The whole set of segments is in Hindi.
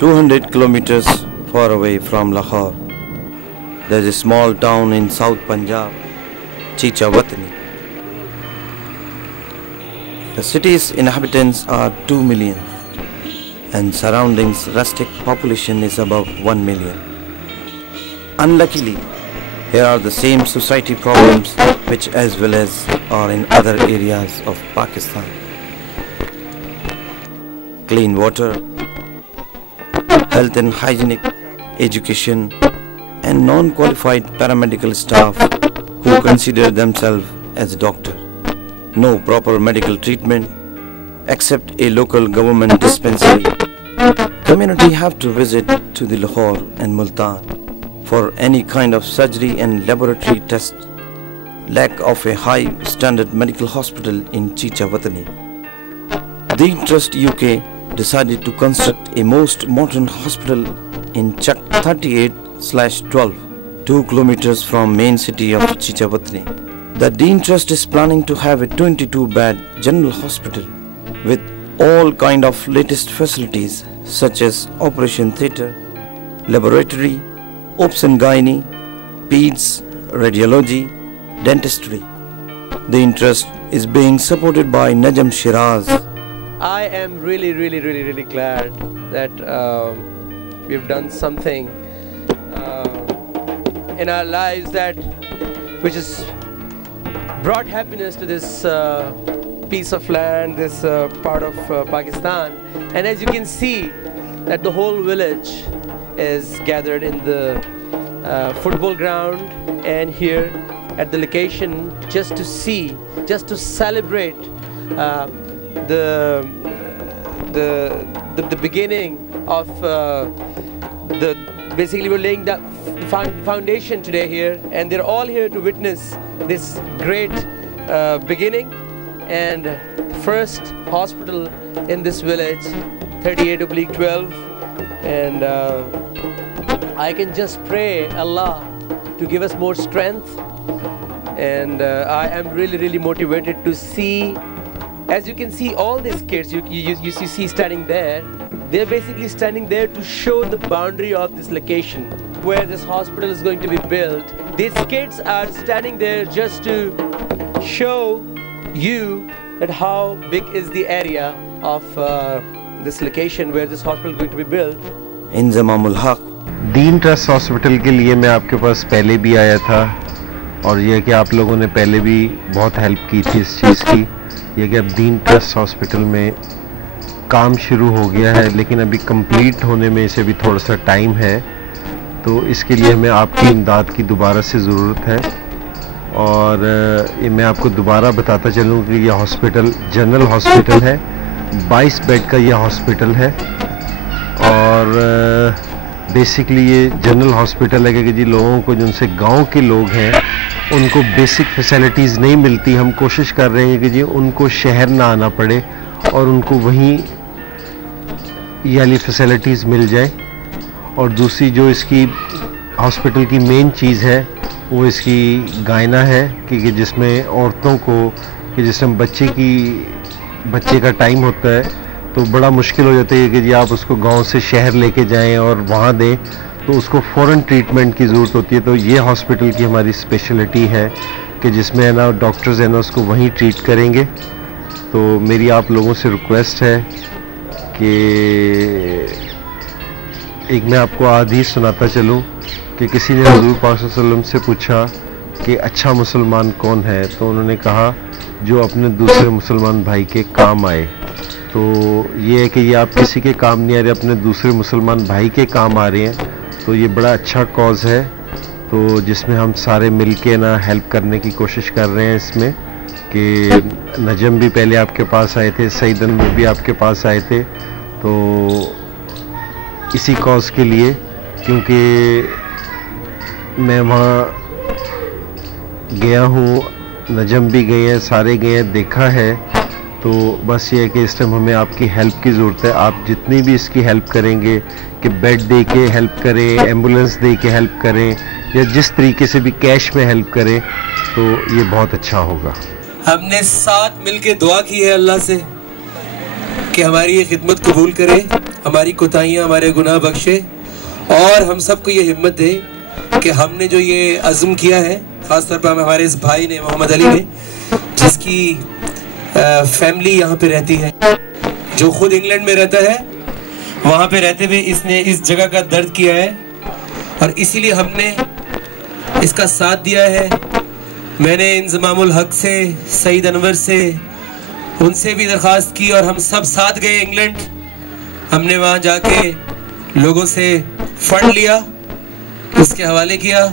200 kilometers far away from Lahore, there is a small town in South Punjab, Chicha Watani. The city's inhabitants are 2 million and surroundings rustic population is above 1 million. Unluckily, here are the same society problems which as well as are in other areas of Pakistan. Clean water, health and hygienic education, and non-qualified paramedical staff who consider themselves as a doctor. No proper medical treatment except a local government dispensary. Community have to visit to the Lahore and Multan for any kind of surgery and laboratory test. Lack of a high standard medical hospital in Chicha Watani. The Trust UK decided to construct a most modern hospital in Chak 38/12, 2 kilometers from main city of Chicha Watani. The Dean Trust is planning to have a 22-bed general hospital with all kind of latest facilities such as operation theatre, laboratory, obs and gynae, peds, radiology, dentistry. The interest is being supported by Najam Shiraz. I am really glad that we've done something in our lives which has brought happiness to this piece of land, this part of Pakistan. And as you can see that the whole village is gathered in the football ground and here at the location just to see, just to celebrate the beginning of basically we're laying the foundation today here, and they're all here to witness this great beginning and first hospital in this village, 38/12. And I can just pray Allah to give us more strength, and I am really motivated to see. As you can see, all these kids you see standing there, they're basically standing there to show the boundary of this location where this hospital is going to be built. These kids are standing there just to show you that how big is the area of this location where this hospital is going to be built. Inzamamul Haq. Deen trust hospital के लिए मैं आपके पास पहले भी आया था, और ये कि आप लोगों ने पहले भी बहुत हेल्प की थी इस चीज़ की। ये कि अब दीन ट्रस्ट हॉस्पिटल में काम शुरू हो गया है, लेकिन अभी कंप्लीट होने में इसे भी थोड़ा सा टाइम है, तो इसके लिए हमें आपकी इमदाद की दोबारा से ज़रूरत है। और ये मैं आपको दोबारा बताता चलूँ कि यह हॉस्पिटल जनरल हॉस्पिटल है, 22 बेड का यह हॉस्पिटल है। और बेसिकली ये जनरल हॉस्पिटल है कि जी लोगों को, जिनसे गांव के लोग हैं, उनको बेसिक फैसिलिटीज़ नहीं मिलती। हम कोशिश कर रहे हैं कि जी उनको शहर ना आना पड़े और उनको वहीं ये वाली फैसिलिटीज़ मिल जाए। और दूसरी जो इसकी हॉस्पिटल की मेन चीज़ है वो इसकी गायना है कि जिसमें औरतों को, कि जिसमें बच्चे का टाइम होता है तो बड़ा मुश्किल हो जाता है कि जी आप उसको गांव से शहर लेके जाएं और वहाँ दें, तो उसको फ़ौरन ट्रीटमेंट की ज़रूरत होती है। तो ये हॉस्पिटल की हमारी स्पेशलिटी है कि जिसमें है ना डॉक्टर्स है ना उसको वहीं ट्रीट करेंगे। तो मेरी आप लोगों से रिक्वेस्ट है कि एक मैं आपको हदीस सुनाता चलूँ कि किसी ने हुज़ूर पाक सल्लल्लाहु अलैहि वसल्लम से पूछा कि अच्छा मुसलमान कौन है, तो उन्होंने कहा जो अपने दूसरे मुसलमान भाई के काम आए। तो ये है कि ये आप किसी के काम नहीं आ रहे, अपने दूसरे मुसलमान भाई के काम आ रहे हैं, तो ये बड़ा अच्छा कॉज है। तो जिसमें हम सारे मिल के ना हेल्प करने की कोशिश कर रहे हैं इसमें, कि नजम भी पहले आपके पास आए थे, सईदन में भी आपके पास आए थे, तो इसी कॉज के लिए, क्योंकि मैं वहाँ गया हूँ, नजम भी गए हैं, सारे गए हैं, देखा है। तो बस ये है कि इस टाइम हमें आपकी हेल्प की ज़रूरत है। आप जितनी भी इसकी हेल्प करेंगे, कि बेड दे के हेल्प करें, एम्बुलेंस दे के हेल्प करें, या जिस तरीके से भी कैश में हेल्प करें, तो ये बहुत अच्छा होगा। हमने साथ मिलके दुआ की है अल्लाह से कि हमारी ये खिदमत कबूल करे हमारी कोताहियाँ हमारे गुनाह बख्शे और हम सबको ये हिम्मत दे कि हमने जो ये अज़्म किया है, ख़ासतौर पर हमारे इस भाई ने, मोहम्मद अली ने, जिसकी फैमिली यहाँ पे रहती है, जो खुद इंग्लैंड में रहता है, वहाँ पे रहते हुए इसने इस जगह का दर्द किया है और इसीलिए हमने इसका साथ दिया है। मैंने इंज़मामुल हक से, सईद अनवर से, उनसे भी दरख्वास्त की और हम सब साथ गए इंग्लैंड। हमने वहाँ जाके लोगों से फंड लिया, इसके हवाले किया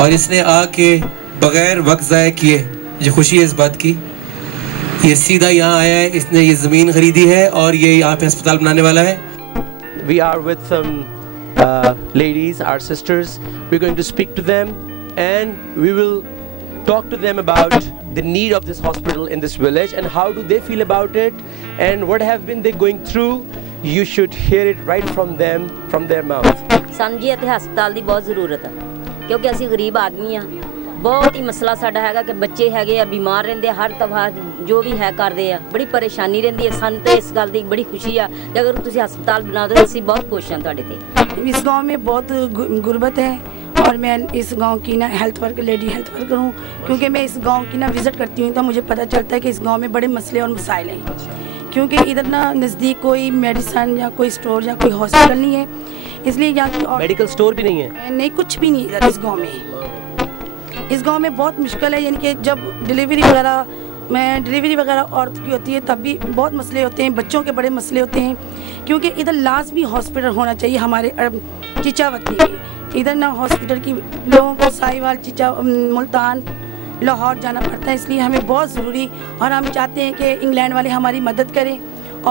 और इसने आके बगैर वक्त ज़ाया किए, मुझे खुशी है इस बात की, ये सीधा यहाँ आया है, इसने ये ज़मीन खरीदी है और ये यहाँ पे अस्पताल बनाने वाला है। We are with some ladies, our sisters. We're going to speak to them and we will talk to them about the need of this hospital in this village and how do they feel about it and what have been they going through. You should hear it right from them, from their mouth. ਸਾਨੂੰ ਜੀ ਇੱਥੇ ਹਸਪਤਾਲ ਦੀ ਬਹੁਤ ਜ਼ਰੂਰਤ ਹੈ ਕਿਉਂਕਿ ਅਸੀਂ ਗਰੀਬ ਆਦਮੀ ਆ। ਬਹੁਤ ਹੀ ਮਸਲਾ ਸਾਡਾ ਹੈਗਾ ਕਿ ਬੱਚੇ ਹੈਗੇ ਆ, ਬਿਮਾਰ ਰਹਿੰਦੇ ਆ, ਹਰ ਤਰ੍ਹਾਂ ਜੋ ਵੀ ਹੈ ਕਰਦੇ ਆ, ਬੜੀ ਪਰੇਸ਼ਾਨੀ ਰਹਿੰਦੀ ਹੈ। ਸਾਨੂੰ ਤੇ ਇਸ ਗੱਲ ਦੀ ਬੜੀ ਖੁਸ਼ੀ ਆ ਕਿ ਅਗਰ ਤੁਸੀਂ ਹਸਪਤਾਲ ਬਣਾ ਦਿਓ ਅਸੀਂ बहुत खुश हैं ਤੁਹਾਡੇ ਤੇ। इस गांव में बहुत गुर्बत है और मैं इस गांव की ना health worker, lady health worker हूँ, क्योंकि मैं इस गांव की ना विज़िट करती हूँ तो मुझे पता चलता है कि इस गांव में बड़े मसले और मसाइल हैं। क्योंकि इधर ना नज़दीक कोई मेडिसन या कोई स्टोर या कोई हॉस्पिटल नहीं है, इसलिए यहाँ की मेडिकल स्टोर भी नहीं है, नहीं कुछ भी नहीं इधर इस गांव में बहुत मुश्किल है। यानी कि जब डिलीवरी वगैरह औरत की होती है तब भी बहुत मसले होते हैं, बच्चों के बड़े मसले होते हैं। क्योंकि इधर लाजमी हॉस्पिटल होना चाहिए हमारे चिचावती में। इधर ना हॉस्पिटल की लोगों को साहिवाल, मुल्तान, लाहौर जाना पड़ता है, इसलिए हमें बहुत ज़रूरी और हम चाहते हैं कि इंग्लैंड वाले हमारी मदद करें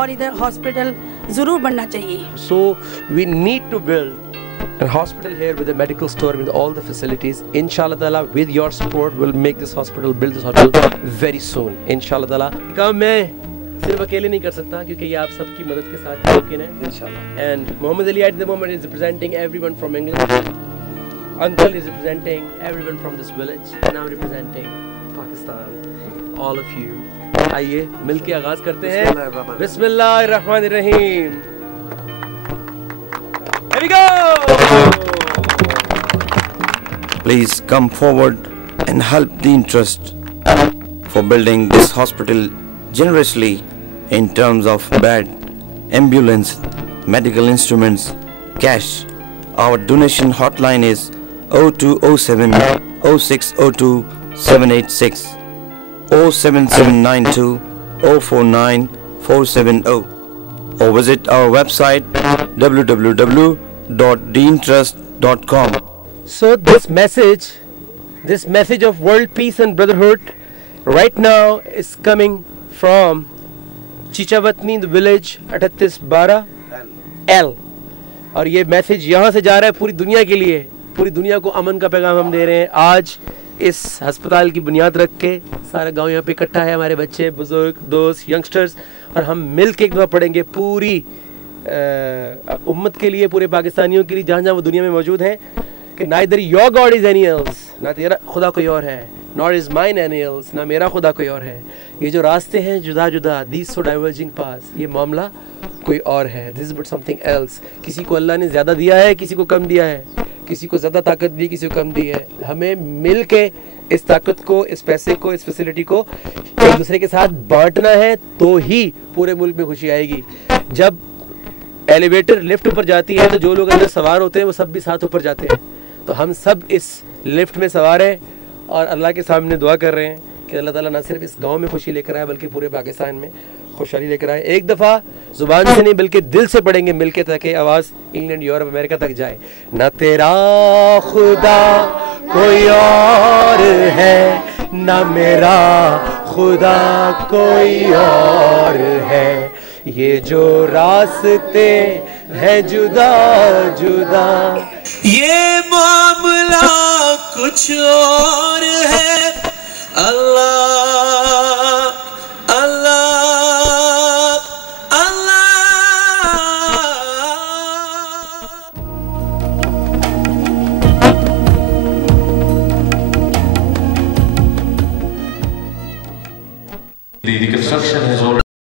और इधर हॉस्पिटल ज़रूर बनना चाहिए। So we need to build a hospital here with a medical store with all the facilities. Inshallah Taala, with your support, we'll make this hospital, build this hospital very soon. Inshallah Taala. काम मैं सिर्फ अकेले नहीं कर सकता क्योंकि ये आप सबकी मदद के साथ मुमकिन है। Inshallah. And Mohammed Ali at the moment is representing everyone from England. Uncle is representing everyone from this village, and I'm representing Pakistan. All of you. आइए मिलके आगाज करते हैं। बिस्मिल्लाहिर्रहमानिर्रहीम। Here we go. Please come forward and help Deen Trust for building this hospital generously in terms of bed, ambulance, medical instruments, cash. Our donation hotline is 0207 0602 786 07792 049 470 or visit our website www.deentrust.com. So this message of world peace and brotherhood right now is coming from Chichawatni village 3812 L और ये मैसेज यहाँ से जा रहा है पूरी दुनिया के लिए। पूरी दुनिया को अमन का पैगाम हम दे रहे हैं। आज इस अस्पताल की बुनियाद रख के सारा गांव यहाँ पे इकट्ठा है, हमारे बच्चे, बुजुर्ग, दोस्त, यंगस्टर्स, और हम मिल के एक दफ़ा पढ़ेंगे पूरी उम्मत के लिए, पूरे पाकिस्तानियों के लिए जहाँ जहाँ वो दुनिया में मौजूद हैं कि neither your God is any else, ना तेरा खुदा कोई और है, not is mine any else, ना मेरा खुदा कोई और है। ये जो रास्ते हैं जुदा जुदा, दीज सो डाइवर्जिंग पास, ये मामला कोई और है, this is but something else. किसी को अल्लाह ने ज़्यादा दिया है, किसी को कम दिया है, किसी को ज़्यादा ताकत दी, किसी को कम दी है। हमें मिल के इस ताकत को, इस पैसे को, इस फैसिलिटी को एक दूसरे के साथ बांटना है तो ही पूरे मुल्क में खुशी आएगी। जब एलिवेटर लिफ्ट ऊपर जाती है तो जो लोग अंदर सवार होते हैं वो सब भी साथ ऊपर जाते हैं। तो हम सब इस लिफ्ट में सवार हैं और अल्लाह के सामने दुआ कर रहे हैं कि अल्लाह ताला ना सिर्फ इस गांव में खुशी लेकर आए बल्कि पूरे पाकिस्तान में खुशहाली लेकर आए। एक दफ़ा ज़ुबान से नहीं बल्कि दिल से पढ़ेंगे मिलके ताकि आवाज़ इंग्लैंड, यूरोप, अमेरिका तक जाए। ना तेरा खुदा कोई और है, ना मेरा खुदा कोई और है, ये जो रास्ते हैं जुदा जुदा, ये मामला कुछ और है। अल्लाह अल्लाह अल्लाह। The construction has already